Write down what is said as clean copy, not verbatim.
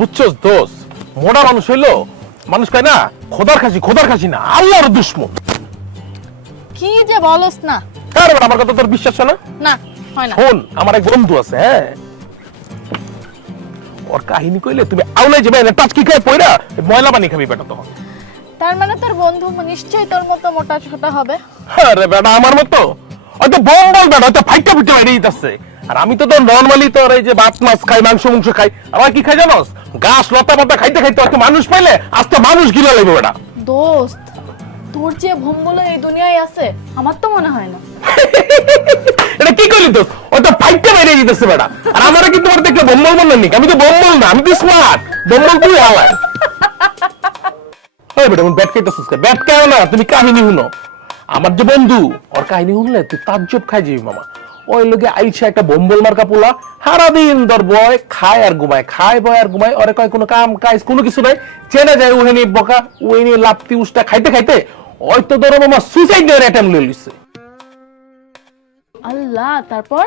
বুঝছস দোষ, মোটা মানুষ হইলো মানুষ কয় না খোদার খাসি না, আল্লাহর দুশমন। কি যে বলস না। আরে বেটা, আমার কথা তোর বিশ্বাস হয় না? না, হয় না। শোন, আমার এক বন্ধু আছে, হ্যাঁ, ওর কাহিনী কইলে তুমি আউলাই যাবে না, টাচকি খায় পয়রা ময়লা পানি খাবি বেটা তখন। তার মানে তোর বন্ধু নিশ্চয়ই তোর মতো মোটা ছোটা হবে। আরে বেটা আমার মতো হয়তো বম্বল বেটা, হয়তো ফাইটা ফুটে বাইরে দিতেছে। আর আমি তো তোর নরমালি তোর এই যে ভাত মাছ খাই, মাংস খাই। আমার কি খাই জানোস? গাছ লতা পাতা খাইতে খাইতে আর মানুষ পাইলে আজ তো মানুষ গিলা লাগবে বেটা। দোস্ত, তোর যে ভম্বল এই দুনিয়ায় আছে আমার তো মনে হয় না। এটা কি করলি তো? ওই তো ফাইটটা বাইরে দিতেছে বেটা। আর আমারে কিন্তু ওর দেখলে বম্বল বললেন নাকি? আমি তো বম্বল না, আমি তো স্মার্ট। বম্বল তুই হালায়। ওই বেটা, ব্যাট খাইতেছিস কে? ব্যাট খাও না, তুমি কাহিনী শুনো। আমার যে বন্ধু, ওর কাহিনী শুনলে তুই তাজ্জব খাই যাবি মামা। ওই লোকে আইছে একটা বম্বল মার্কা পোলা, সারাদিন ধর বয় খায় আর ঘুমায়, খায় বয় আর ঘুমায়। ওরে কয় কোনো কাম কাজ কোনো কিছু নাই, চেনা যায় ওহে নিয়ে বকা, ওই নিয়ে লাপতি উষ্টা খাইতে খাইতে ওই তো ধরো মামা সুইসাইড অ্যাটেম্প লইছে। আল্লাহ, তারপর?